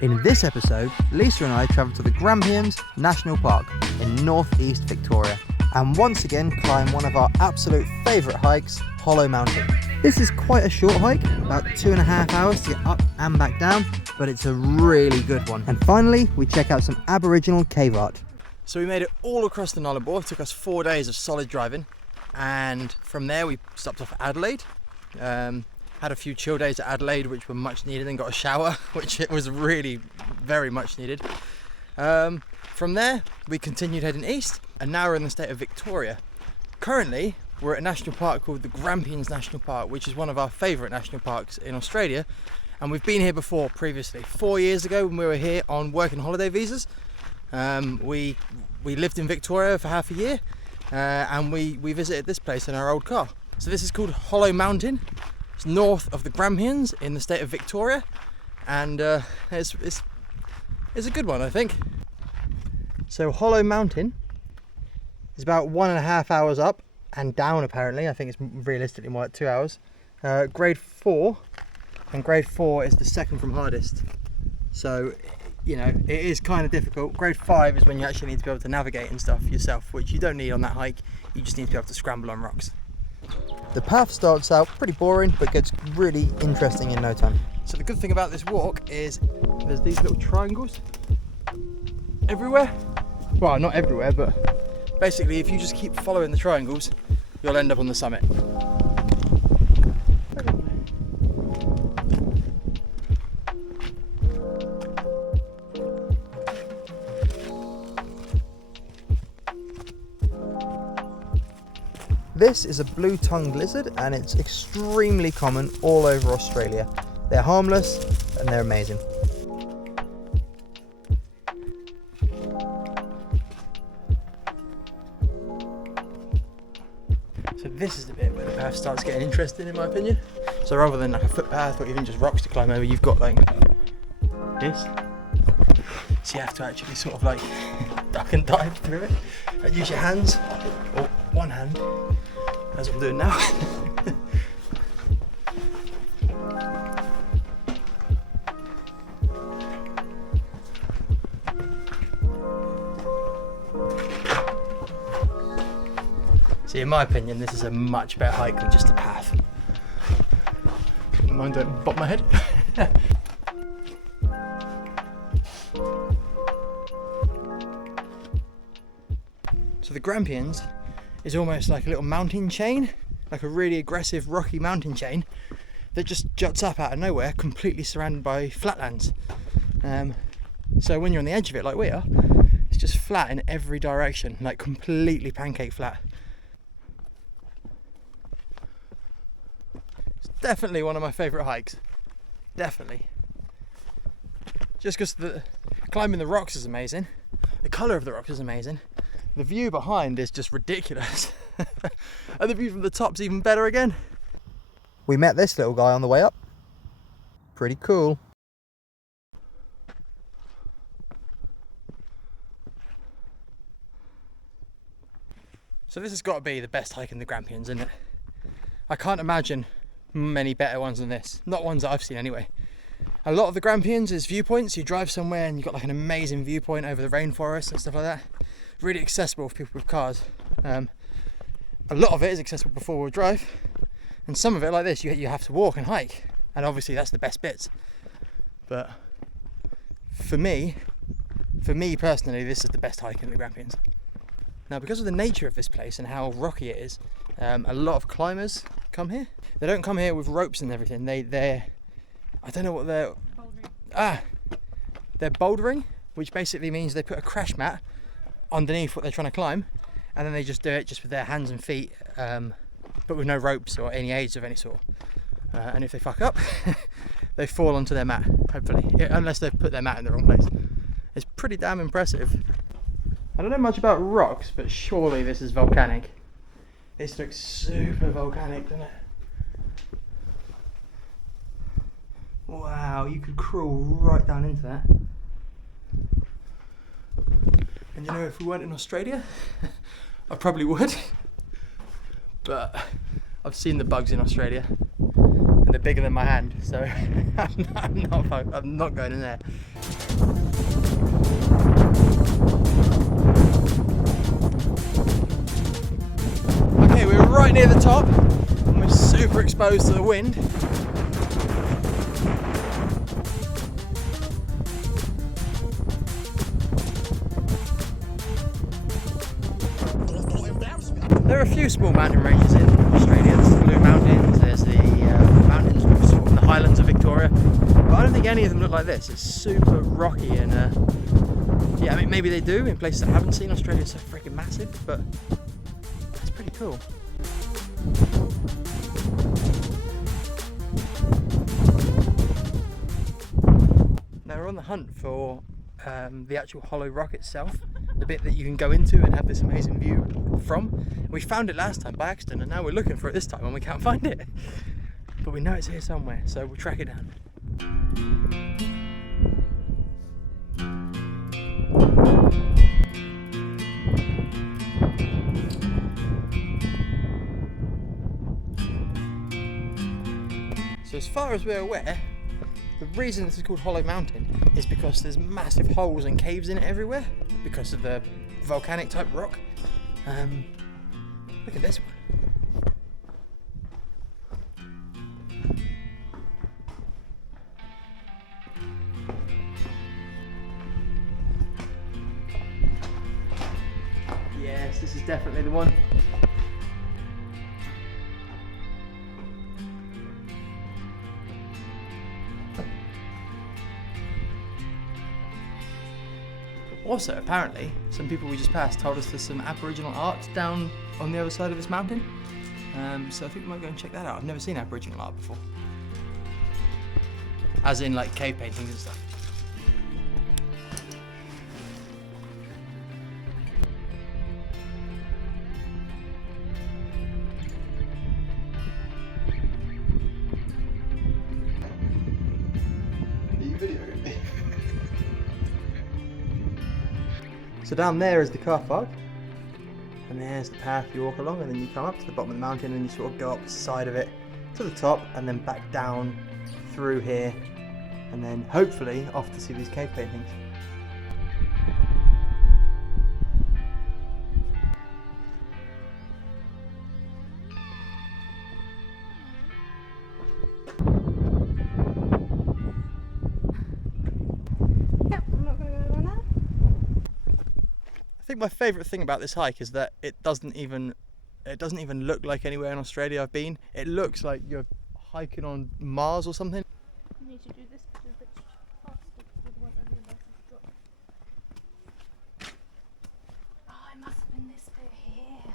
In this episode, Lisa and I travel to the Grampians National Park in northeast Victoria and once again climb one of our absolute favourite hikes, Hollow Mountain. This is quite a short hike, about 2.5 hours to get up and back down, but it's a really good one. And finally, we check out some Aboriginal cave art. So we made it all across the Nullarbor. It took us 4 days of solid driving, and from there we stopped off at Adelaide. Had a few chill days at Adelaide, which were much needed, and got a shower, which it was really very much needed. From there, we continued heading east, and now we're in the state of Victoria. Currently, we're at a national park called the Grampians National Park, which is one of our favourite national parks in Australia. And we've been here before previously. 4 years ago when we were here on working holiday visas. We lived in Victoria for half a year, and we visited this place in our old car. So this is called Hollow Mountain. It's north of the Grampians in the state of Victoria, and it's a good one, I think. So Hollow Mountain is about 1.5 hours up and down apparently. I think it's realistically more like 2 hours. Grade 4, and grade 4 is the second from hardest. So, you know, it is kind of difficult. Grade 5 is when you actually need to be able to navigate and stuff yourself, which you don't need on that hike. You just need to be able to scramble on rocks. The path starts out pretty boring, but gets really interesting in no time. So the good thing about this walk is there's these little triangles everywhere. Well, not everywhere, but basically if you just keep following the triangles, you'll end up on the summit. This is a blue-tongued lizard, and it's extremely common all over Australia. They're harmless and they're amazing. So this is the bit where the path starts getting interesting, in my opinion. So rather than like a footpath or even just rocks to climb over, you've got like this. So you have to actually sort of like duck and dive through it and use your hands, or one hand, as I'm doing now. See, in my opinion, this is a much better hike than just a path. Mind don't bop my head. So the Grampians is almost like a little mountain chain, like a really aggressive rocky mountain chain that just juts up out of nowhere, completely surrounded by flatlands. So when you're on the edge of it like we are, it's just flat in every direction, like completely pancake flat. It's definitely one of my favourite hikes, definitely. Just because climbing the rocks is amazing, the colour of the rocks is amazing. The view behind is just ridiculous. And the view from the top's even better again. We met this little guy on the way up. Pretty cool. So this has got to be the best hike in the Grampians, isn't it? I can't imagine many better ones than this. Not ones that I've seen anyway. A lot of the Grampians is viewpoints. You drive somewhere and you've got like an amazing viewpoint over the rainforest and stuff like that. Really accessible for people with cars. A lot of it is accessible for four-wheel drive, and some of it, like this, you have to walk and hike, and obviously that's the best bits. But for me personally, this is the best hike in the Grampians. Now, because of the nature of this place and how rocky it is, a lot of climbers come here. They don't come here with ropes and everything. They're I don't know what they're bouldering. They're bouldering, which basically means they put a crash mat underneath what they're trying to climb, and then they just do it just with their hands and feet, but with no ropes or any aids of any sort. And if they fuck up, they fall onto their mat, hopefully, unless they've put their mat in the wrong place. It's pretty damn impressive. I don't know much about rocks, but surely this is volcanic. This looks super volcanic, doesn't it? Wow, you could crawl right down into that. And you know, if we weren't in Australia, I probably would. But I've seen the bugs in Australia, and they're bigger than my hand, so I'm not going in there. Okay, we're right near the top and we're super exposed to the wind. There are a few small mountain ranges in Australia. There's the Blue Mountains, there's the mountains sort of in the Highlands of Victoria, but I don't think any of them look like this. It's super rocky and yeah, I mean maybe they do in places I haven't seen. Australia's so freaking massive, but it's pretty cool. Now we're on the hunt for the actual hollow rock itself, the bit that you can go into and have this amazing view from. We found it last time by accident and now we're looking for it this time and we can't find it. But we know it's here somewhere, so we'll track it down. So as far as we're aware, the reason this is called Hollow Mountain is because there's massive holes and caves in it everywhere because of the volcanic type rock. Look at this one. Yes, this is definitely the one. Also, apparently, some people we just passed told us there's some Aboriginal art down on the other side of this mountain. So I think we might go and check that out. I've never seen Aboriginal art before. As in like cave paintings and stuff. So down there is the car park, and there's the path you walk along, and then you come up to the bottom of the mountain and you sort of go up the side of it to the top and then back down through here and then hopefully off to see these cave paintings. I think my favourite thing about this hike is that it doesn't even look like anywhere in Australia I've been. It looks like you're hiking on Mars or something. You need to do this a bit faster because otherwise I realise it's dropped. Oh, it must have been this bit here.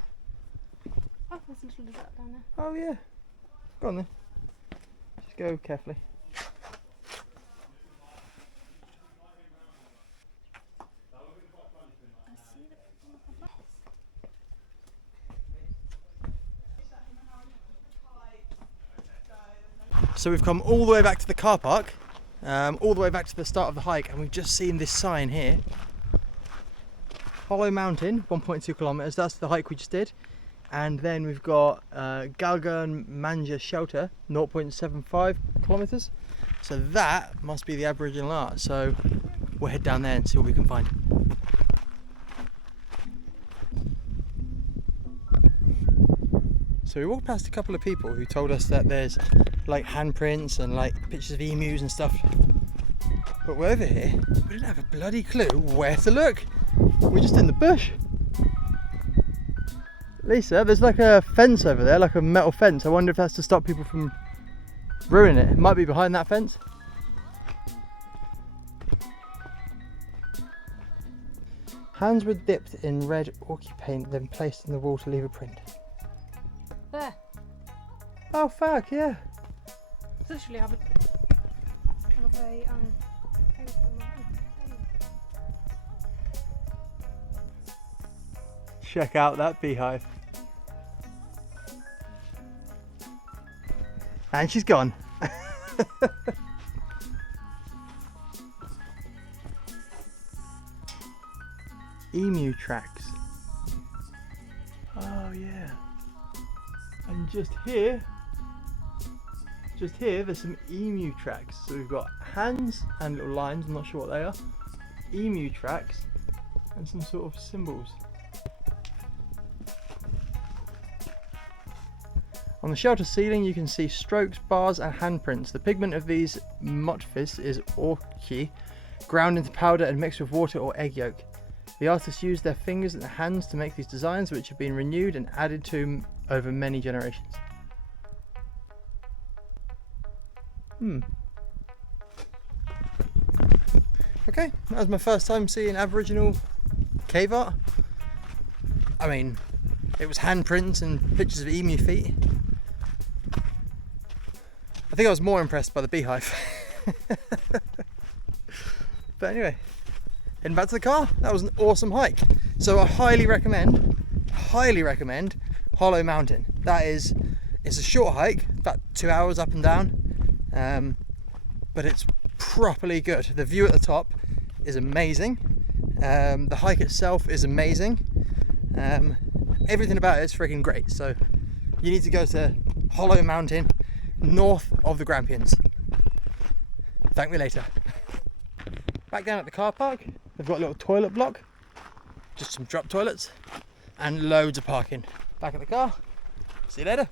Oh, there's a little drop down there. Oh yeah. Go on then. Just go carefully. So we've come all the way back to the car park, all the way back to the start of the hike, and we've just seen this sign here. Hollow Mountain, 1.2 kilometres, that's the hike we just did. And then we've got Galgun Manja Shelter, 0.75 kilometres. So that must be the Aboriginal art. So we'll head down there and see what we can find. So we walked past a couple of people who told us that there's like handprints and like pictures of emus and stuff. But we're over here, we didn't have a bloody clue where to look. We're just in the bush. Lisa, there's like a fence over there, like a metal fence. I wonder if that's to stop people from ruining it. It might be behind that fence. Hands were dipped in red orky paint, then placed in the wall to leave a print. There. Oh fuck, yeah. Literally have a thing from my hand. Check out that beehive. And she's gone. Emu tracks. Oh yeah. And just here, just here there's some emu tracks. So we've got hands and little lines, I'm not sure what they are. Emu tracks and some sort of symbols. On the shelter ceiling you can see strokes, bars and handprints. The pigment of these motifs is orchi, ground into powder and mixed with water or egg yolk. The artists used their fingers and hands to make these designs, which have been renewed and added to over many generations. Okay, that was my first time seeing Aboriginal cave art. I mean, it was handprints and pictures of emu feet. I think I was more impressed by the beehive. But anyway, heading back to the car. That was an awesome hike. So I highly recommend Hollow Mountain. It's a short hike, about 2 hours up and down, but it's properly good. The view at the top is amazing. The hike itself is amazing. Everything about it is freaking great. So you need to go to Hollow Mountain, north of the Grampians. Thank me later. Back down at the car park, they've got a little toilet block, just some drop toilets, and loads of parking. Back at the car, see you later.